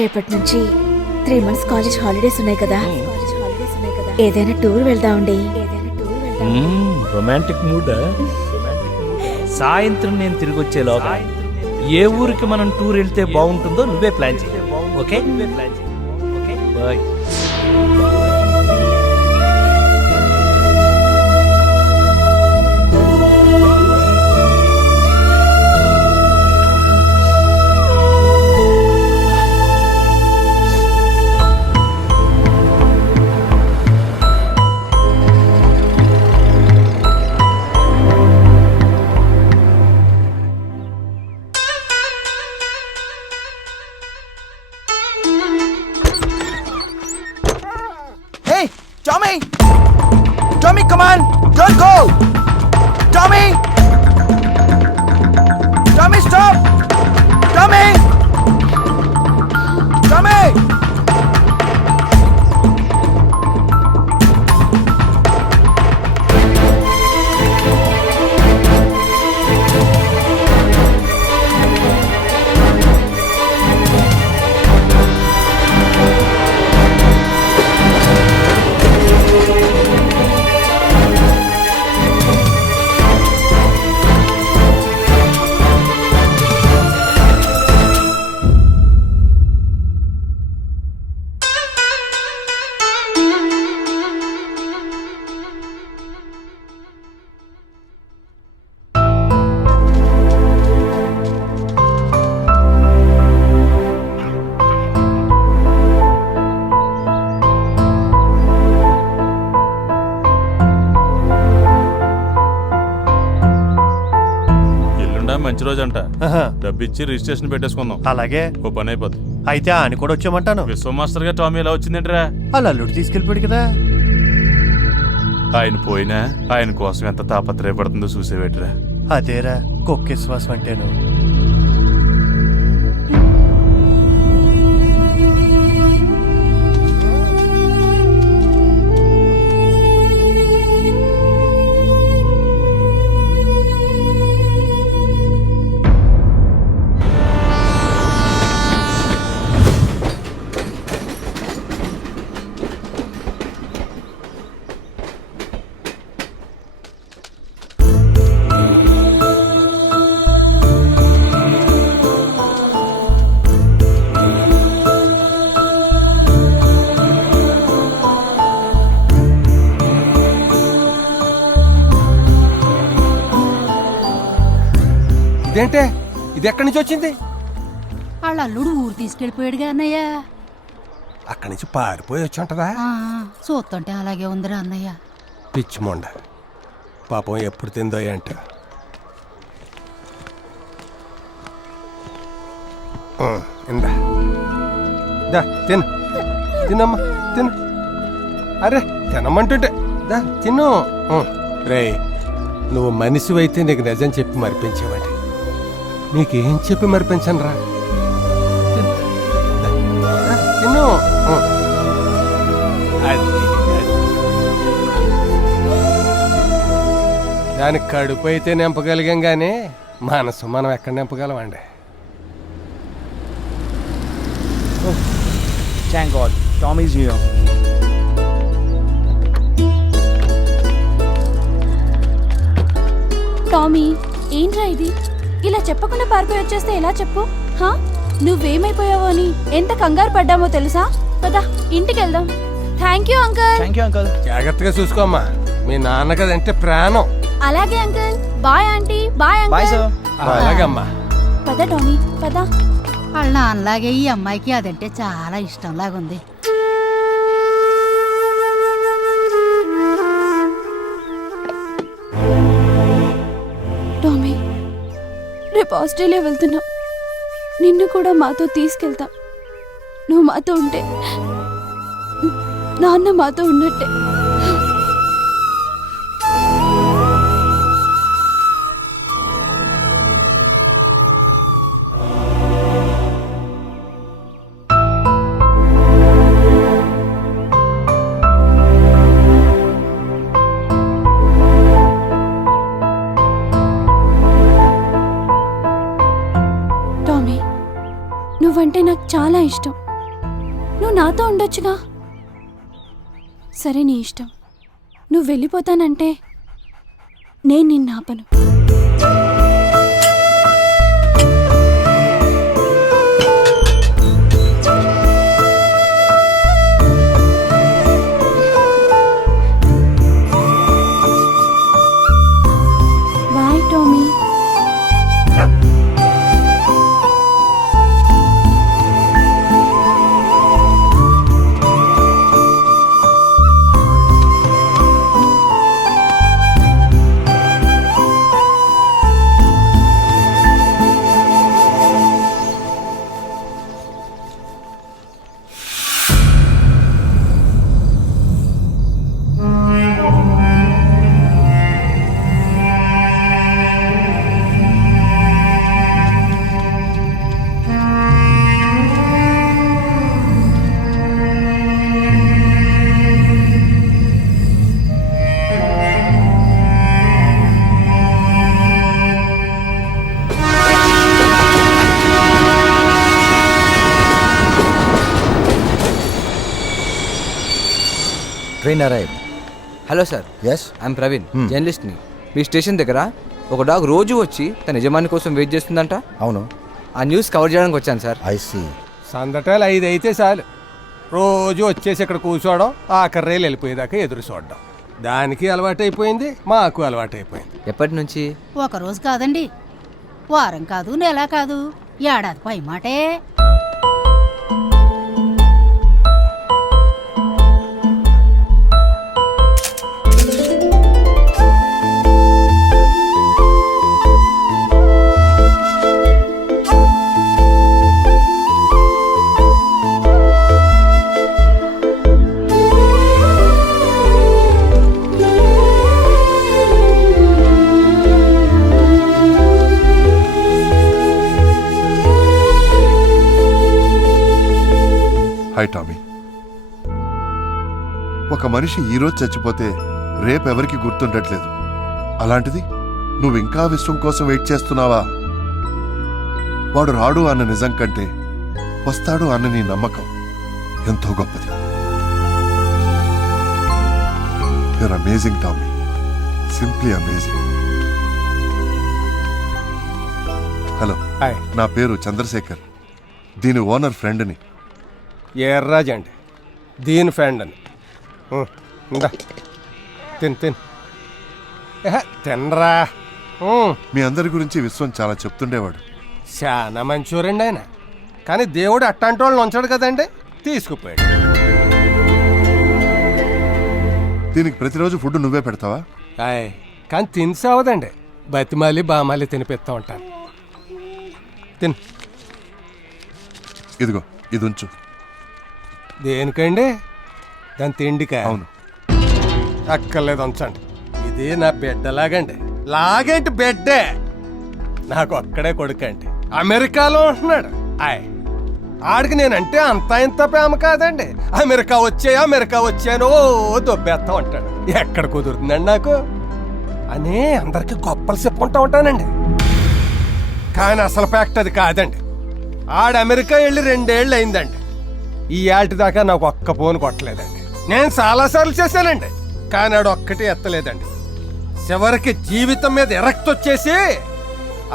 రేపటి నుంచి 3 months college holidays ఉన్నాయి కదా, ఏదైనా టూర్ వెళ్దామండి. Romantic mood. సాయంత్రం నేను తిరిగి వచ్చేలోగా ఏ ఊరికి మనం టూర్ వెళ్తే బాగుంటుందో నువ్వే ప్లాన్ చేయి. Okay bye. Tommy, come on! Don't go! Tommy! Tommy, stop! Tommy! Tommy! మంచి రోజు అంట. డబ్బిచ్చి రిజిస్ట్రేషన్ పెట్టేసుకుందాం. అలాగే ఓ పని అయిపోద్ది. అయితే ఆయన కూడా వచ్చామంటాను. విశ్వమాస్టర్ గా టామీ ఎలా వచ్చిందేంట్రా? వాళ్ళ అల్లుడు తీసుకెళ్ళిపోయాడు కదా. ఆయన పోయినా ఆయన కోసం ఎంత తాపత్రయపడుతుందో చూసేవేట్రా. అదేరా కుక్క విశ్వాసం అంటేను. ఇదేంటే, ఇది ఎక్కడి నుంచి వచ్చింది? వాళ్ళ అల్లుడు ఊరు తీసుకెళ్ళిపోయాడుగా అన్నయ్య. అక్కడి నుంచి పారిపోయి వచ్చి ఉంటదా? చూస్తుంటే అలాగే ఉందిరా అన్నయ్య. పిచ్చి మొండ పాపం ఎప్పుడు తిందో అంట. ఇందా దా తిను, తినమ్మా తిను. అరే తినమ్మంటుంటే దా తిను. రే నువ్వు మనిషివైతే నీకు నిజం చెప్పి మరిపించేవాడి. నీకేం చెప్పి మరిపించను రా. తిను. దానికి కడుపు అయితే నింపగలిగాం కానీ మనసు మనం ఎక్కడ నింపగలమండి. Thank God, Tommy's here. Tommy, ఏంట్రా ఇది? ఇలా చెప్పకుండా పారిపోయి వచ్చేస్తే ఎలా చెప్పు? నువ్వేమైపోయావో అని ఎంత కంగారు పడ్డామో తెలుసా? పదా ఇంటికి వెళ్దాం. Thank you uncle. జాగ్రత్తగా చూసుకోమ్మా, మీ నాన్న కదంటే ప్రాణం. అలాగే uncle. Bye aunty. Bye uncle. అలాగమ్మా. పద టామీ పద. వాళ్ళ నాన్నలాగే ఈ అమ్మాయికి అదంటే చాలా ఇష్టం లాగుంది. టామీ, రేపు ఆస్ట్రేలియా వెళ్తున్నాం. నిన్ను కూడా మాతో తీసుకెళ్తాం. నువ్వు మాతో ఉంటే నాన్న మాతో ఉన్నట్టే. టామీ, నువ్వంటే నాకు చాలా ఇష్టం. నువ్వు నాతో ఉండొచ్చుగా. సరే నీ ఇష్టం. నువ్వు వెళ్ళిపోతానంటే నేను నిన్ను ఆపను. Bye Tommy. Train arrive. Hello sir. Yes. I am Praveen, జర్నలిస్ట్ని. మీ స్టేషన్ దగ్గర ఒక డాగ్ రోజు వచ్చి తన యజమాని కోసం వెయిట్ చేస్తుందంట. అవును. ఆ న్యూస్ కవర్ చేయడానికి వచ్చాను సార్. I see. సందటాలు 5 అయితే చాలు. రోజు వచ్చేసి ఇక్కడ కూర్చోవడం, ఆఖరి రైలు వెళ్ళిపోయేదాకా ఎదురు చూడడం. దానికి అలవాటైపోయింది, మాకు అలవాటైపోయింది. ఎప్పటి నుంచి? ఒక రోజు కాదండి, వారం కాదు, నెల కాదు, ఏడాది పై మాటే. Hi Tommy. ఒక మనిషి ఈరోజు చచ్చిపోతే రేపెవరికి గుర్తుండట్లేదు. అలాంటిది నువ్వు ఇంకా విశ్వం కోసం వెయిట్ చేస్తున్నావా? వాడు రాడు అన్న నిజం కంటే వస్తాడు అన్న నీ నమ్మకం ఎంతో గొప్పది. You're amazing Tommy, simply amazing. Hello, hi. నా పేరు చంద్రశేఖర్, దీని ఓనర్ ఫ్రెండ్ని. ఎర్రాజు అండి, దీని ఫ్రెండ్ అని. ఇందా తిన్ తినరా. మీ అందరి గురించి విశ్వం చాలా చెప్తుండేవాడు. చాలా మంచోరండి ఆయన, కానీ దేవుడు అట్టాంటి వాళ్ళని ఉంచాడు కదండి, తీసుకుపోయాడు. దీనికి ప్రతిరోజు ఫుడ్ నువ్వే పెడతావా? హాయ్, కానీ తినిసావదండి, బతిమాలి బామాలి తినిపిస్తూ ఉంటాను. తిన్. ఇదిగో ఇది ఉంచు. దేనికండి? దాని తిండికా? అవును. అక్కర్లేదు, ఉంచండి. ఇది నా బిడ్డలాగండి. లాగేంటి బిడ్డే, నాకు ఒక్కడే కొడుకండి, అమెరికాలో ఉంటున్నాడు. ఆడికి నేనంటే అంతా ఇంత ప్రేమ కాదండి. అమెరికా వచ్చాను దొబ్బేస్తా ఉంటాడు. ఎక్కడ కుదురుతుందండి నాకు అని అందరికి గొప్పలు చెప్పుకుంటా ఉంటానండి. కానీ అసలు ఫ్యాక్ట్ అది కాదండి. ఆడు అమెరికా వెళ్ళి 2 ఏళ్ళు అయిందండి. ఈ ఏటి దాకా నాకు ఒక్క ఫోన్ కొట్టలేదండి. నేను చాలాసార్లు చేశానండి, కానీ ఆడు ఒక్కటి ఎత్తలేదండి. చివరికి జీవితం మీద ఎరక్తొచ్చేసి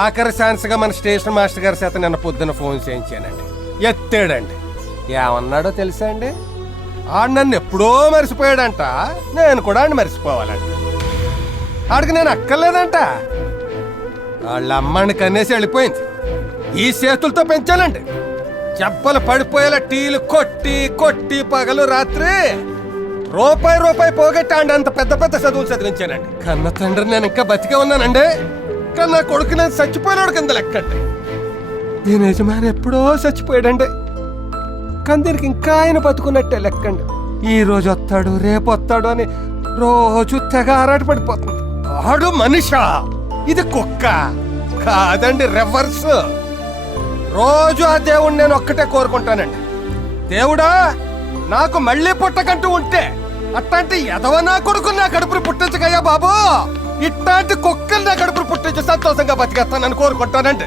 ఆఖరి ఛాన్స్గా మన స్టేషన్ మాస్టర్ గారి చేత నిన్న పొద్దున ఫోన్ చేయించానండి. ఎత్తాడండి. ఏమన్నాడో తెలుసా అండి? ఆడు నన్ను ఎప్పుడో మర్చిపోయాడంట, నేను కూడా ఆడిని మర్చిపోవాలంట. ఆడికి నేను అక్కర్లేదంట. వాళ్ళ అమ్మాయిని కన్నేసి వెళ్ళిపోయింది. ఈ చేతులతో పెంచానండి. చెబ్బలు పడిపోయేలా టీలు కొట్టి పగలు రాత్రి రూపాయి పోగొట్టి అంత పెద్ద చదువులు చదివించానండి. కన్న తండ్రి నేను ఇంకా బతికే ఉన్నానండి, కానీ నా కొడుకు నేను చచ్చిపోయినాడు కింద లెక్కండి. దీని యజమాని ఎప్పుడో చచ్చిపోయాడండి, కానీ దీనికి ఇంకా ఆయన బతుకున్నట్టే లెక్కండి. ఈ రోజు వస్తాడు, రేపు వస్తాడు అని రోజు తెగ ఆరాటపడిపోతుంది. ఆడు మనిషా, ఇది కుక్క కాదండి, రివర్స్. రోజు ఆ దేవుణ్ణి నేను ఒక్కటే కోరుకుంటానండి. దేవుడా, నాకు మళ్ళీ పుట్టకంటూ ఉంటే అట్లాంటి ఎదవ నా కొడుకు నా కడుపుని పుట్టించగయ్యా బాబు. ఇట్లాంటి కుక్కలు నా కడుపుని పుట్టించి సంతోషంగా బతికేస్తానని కోరుకుంటానండి.